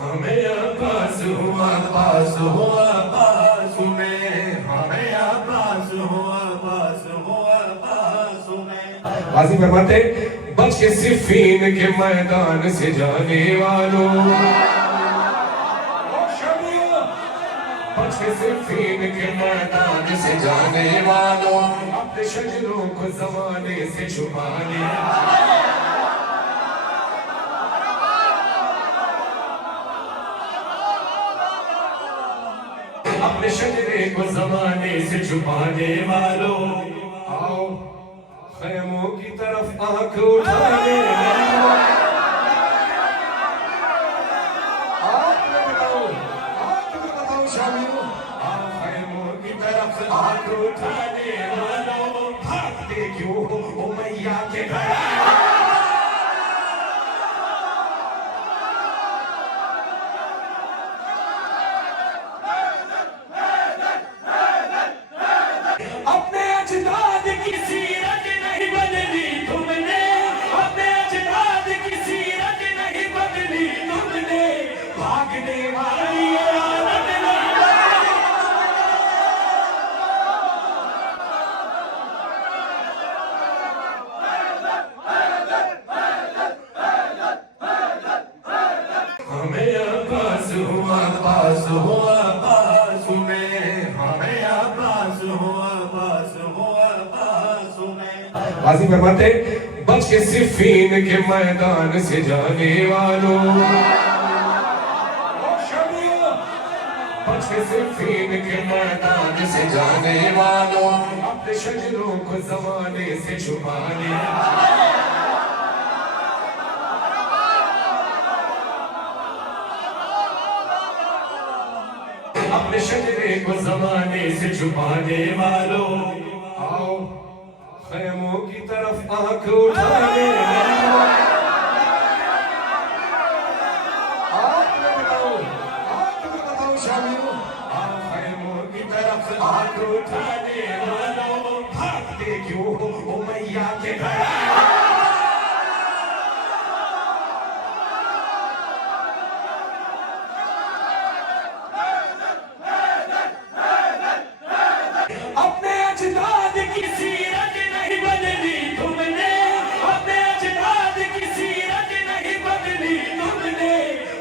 हमें आभास हुआ पास हुआ पास में, हमें आभास हुआ पास हुआ पास में। गाजी फरमाते बच के सिफीन के मैदान से जाने वालों, बच के सिफीन के मैदान से जाने वालों, अपने शजरों को जमाने से छुपा लिया। अपने शजरे को जमाने से छुपाने वालों, आओ खैमों की तरफ आंख उठाने। बताओ शामियों, आओ खैमों की तरफ आंख उठाने वालों, भागते क्यों हो मैया के घर। हमें आभास हुआ पास हुआ पास में, हमें आभास हुआ पास हुआ पास में। गाजी फरमाते बच के सिफीन के मैदान से जाने वालों, बच के सिफीन के मैदान से जाने वालों, अपने शजरों को जमाने से छुपा लिया। अपने शजरे को जमाने से छुपाने वालों, आओ खैमों की तरफ आंख उठाने। बताओ शामियों, आओ खैमों की तरफ आंख उठाने वालों, भागते क्यों हो मैया के घर।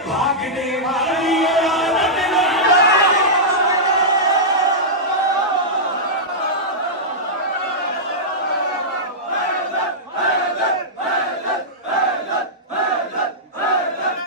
भागने वाली